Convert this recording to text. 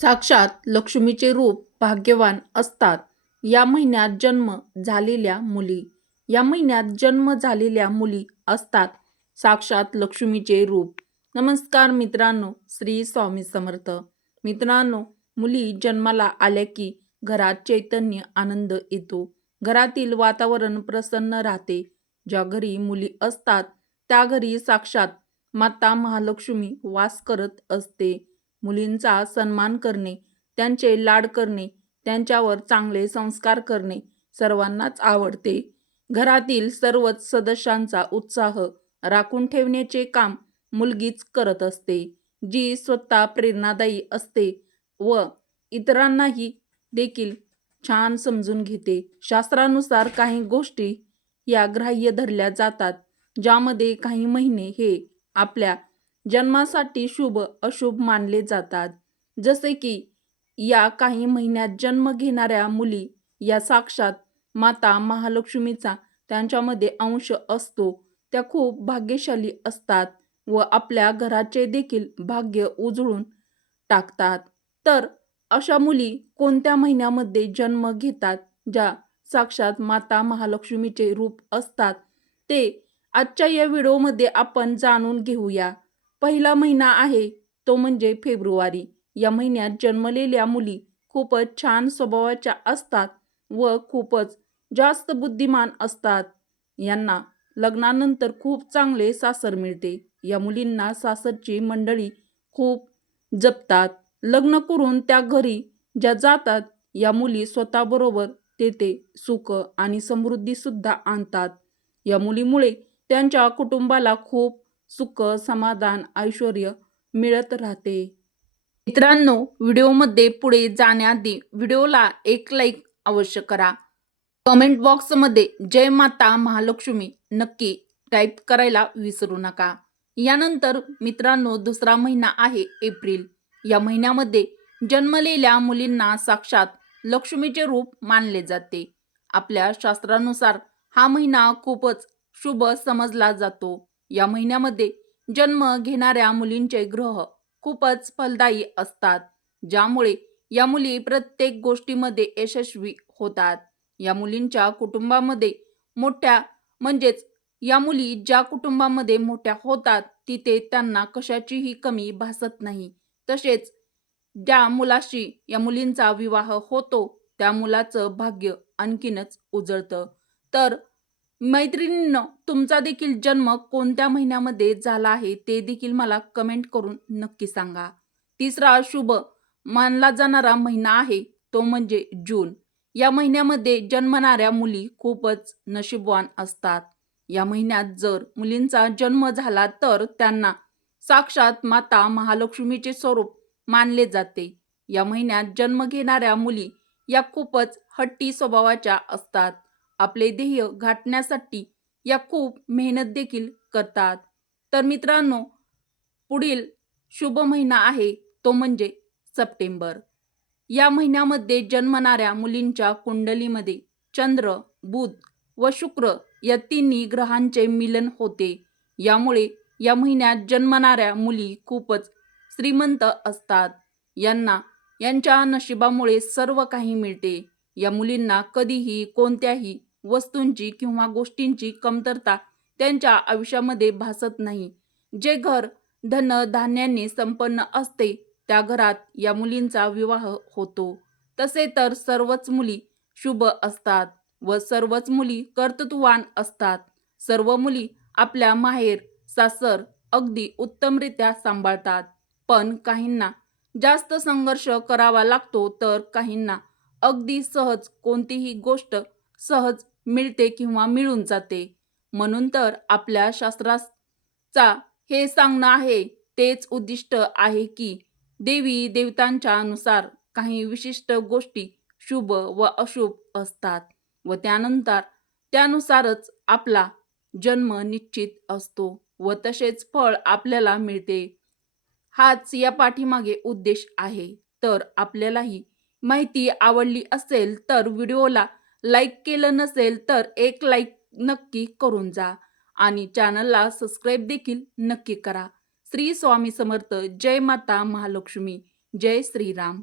साक्षात लक्ष्मीचे रूप भाग्यवान असतात. या महिन्यात जन्म झालेल्या मुली. या महिन्यात जन्म झालेल्या मुली असतात. साक्षात लक्ष्मीचे रूप. नमस्कार मित्रांनो श्री स्वामी समर्थ. मित्रांनो मुली जन्माला आल्या की घरात चैतन्य आनंद येतो. घरातील वातावरण प्रसन्न राहते. ज्या घरी मुली असतात त्या घरी साक्षात माता महालक्ष्मी वास करत असते. मुलींचा सन्मान करणे त्यांचे लाड करणे त्यांच्यावर चांगले संस्कार करणे सर्वांनाच आवडते. घरातील सर्वच सदस्यांचा उत्साह राखून ठेवण्याचे काम मुलगीच करत असते जी स्वतः प्रेरणादायी असते व इतरांनाही देखील छान समजून घेते. शास्त्रानुसार काही गोष्टी या ग्राह्य धरल्या जातात ज्यामध्ये काही महिने हे आपल्या जन्मासाठी शुभ अशुभ मानले जातात. जसे की या काही महिन्यात जन्म घेणाऱ्या मुली या साक्षात माता महालक्ष्मीचा त्यांच्यामध्ये अंश असतो. त्या खूप भाग्यशाली असतात व आपल्या घराचे देखील भाग्य उजळून टाकतात. तर अशा मुली कोणत्या महिन्यामध्ये जन्म घेतात ज्या साक्षात माता महालक्ष्मीचे रूप असतात ते आजच्या या व्हिडिओमध्ये आपण जाणून घेऊया. पहिला महिना आहे तो म्हणजे फेब्रुवारी. या महिन्यात जन्मलेल्या मुली खूपच छान स्वभावाच्या असतात व खूपच जास्त बुद्धिमान असतात. यांना लग्नानंतर खूप चांगले सासर मिळते. या मुलींना सासरची मंडळी खूप जपतात. लग्न करून त्या घरी ज्या जातात या मुली स्वतःबरोबर तेथे सुख आणि समृद्धीसुद्धा आणतात. या मुलीमुळे त्यांच्या कुटुंबाला खूप सुख समाधान ऐश्वर मिळत राहते. मित्रांनो व्हिडिओमध्ये पुढे जाण्याआधी व्हिडिओला एक लाईक अवश्य करा. कमेंट बॉक्समध्ये जय माता महालक्ष्मी नक्की टाईप करायला विसरू नका. यानंतर मित्रांनो दुसरा महिना आहे एप्रिल. या महिन्यामध्ये जन्मलेल्या मुलींना साक्षात लक्ष्मीचे रूप मानले जाते. आपल्या शास्त्रानुसार हा महिना खूपच शुभ समजला जातो. या महिन्यामध्ये जन्म घेणाऱ्या मुलींचे ग्रह खूपच फलदायी असतात ज्यामुळे या मुली प्रत्येक गोष्टीमध्ये यशस्वी होतात. या मुलींच्या कुटुंबामध्ये मोठ्या म्हणजेच या मुली ज्या कुटुंबामध्ये मोठ्या होतात तिथे त्यांना कशाचीही कमी भासत नाही. तसेच ज्या मुलाशी या मुलींचा विवाह होतो त्या मुलाचं भाग्य आणखीनच उजळतं. तर मैत्रिणींनो तुमचा देखील जन्म कोणत्या महिन्यामध्ये झाला आहे ते देखील मला कमेंट करून नक्की सांगा. तिसरा शुभ मानला जाणारा महिना आहे तो म्हणजे जून. या महिन्यामध्ये जन्मणाऱ्या मुली खूपच नशीबवान असतात. या महिन्यात जर मुलींचा जन्म झाला तर त्यांना साक्षात माता महालक्ष्मीचे स्वरूप मानले जाते. या महिन्यात जन्म घेणाऱ्या मुली या खूपच हट्टी स्वभावाच्या असतात. आपले ध्येय गाठण्यासाठी या खूप मेहनत देखील करतात. तर मित्रांनो पुढील शुभ महिना आहे तो म्हणजे सप्टेंबर. या महिन्यामध्ये जन्मणाऱ्या मुलींच्या कुंडलीमध्ये चंद्र बुध व शुक्र या तिन्ही ग्रहांचे मिलन होते. यामुळे या महिन्यात जन्मणाऱ्या मुली खूपच श्रीमंत असतात. यांना यांच्या नशिबामुळे सर्व काही मिळते. या मुलींना कधीही कोणत्याही वस्तूंची किंवा गोष्टींची कमतरता त्यांच्या आयुष्यामध्ये भासत नाही. जे घर धन धान्यांनी संपन्न असते त्या घरात या मुलींचा विवाह होतो. तसे तर सर्वच मुली शुभ असतात व सर्वच मुली कर्तृत्ववान असतात. सर्व मुली आपल्या माहेर सासर अगदी उत्तमरित्या सांभाळतात. पण काहींना जास्त संघर्ष करावा लागतो तर काहींना अगदी सहज कोणतीही गोष्ट सहज मिळते किंवा मिळून जाते. म्हणून तर आपल्या शास्त्राचा हे सांगणं आहे तेच उद्दिष्ट आहे की देवी देवतांच्या अनुसार काही विशिष्ट गोष्टी शुभ व अशुभ असतात व त्यानंतर त्यानुसारच आपला जन्म निश्चित असतो व तसेच फळ आपल्याला मिळते. हाच या पाठीमागे उद्देश आहे. तर आपल्यालाही माहिती आवडली असेल तर व्हिडिओला लाईक केलं नसेल तर एक लाईक नक्की करून जा आणि चॅनलला सबस्क्राईब देखील नक्की करा. श्री स्वामी समर्थ. जय माता महालक्ष्मी. जय श्रीराम.